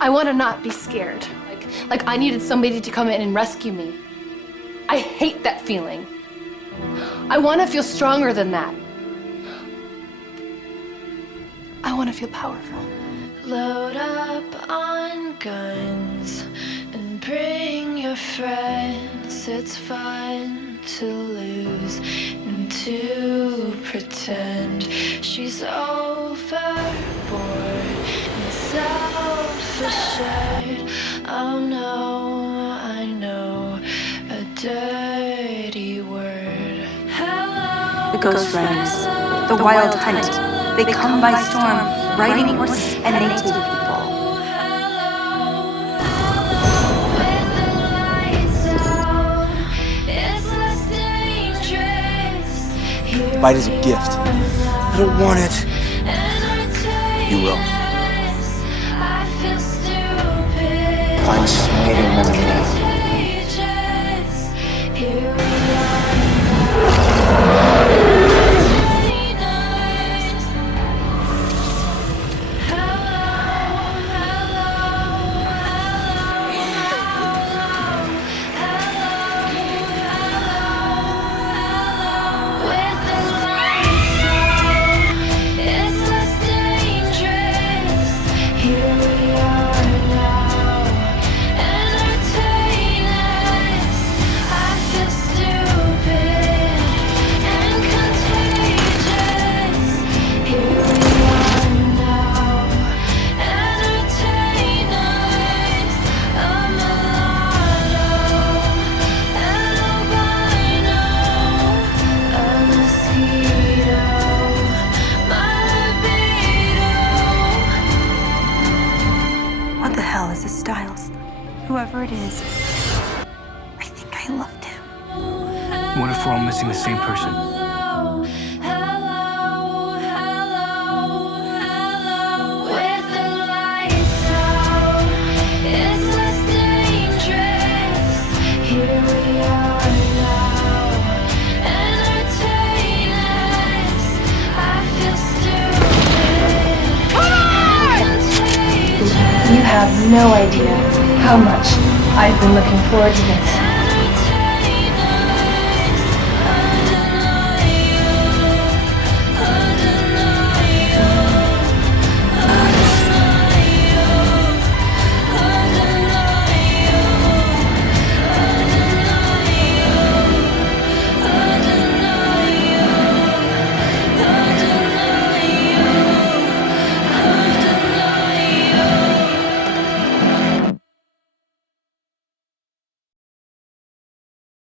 I want to not be scared. Like I needed somebody to come in and rescue me. I hate that feeling. I want to feel stronger than that. I want to feel powerful. Load up on guns and bring your friends. It's fun to lose and to pretend she's overboard and self-assured. Oh no, I know a dirty word. Hello, The ghost riders, the wild hunt. They come by storm, riding horses and native people. with the lights out, it's less dangerous. Here Fight is a we gift. are I don't want it. now. You will. I feel stupid. Find somebody to remember me. Contagious. Here we are with the lights out. It's less dangerous. Here we are now. Entertain us. I feel stupid and contagious. Here we are now. Entertain us. A mulatto, an albino, a mosquito, my libido. What the hell is this Styles? Whoever it is, I think I loved him. What if we're all missing the same person? With the lights out, it's less dangerous. Here we are now. Entertain us. I feel stupid. Contagious. You have no idea how much I've been looking forward to this.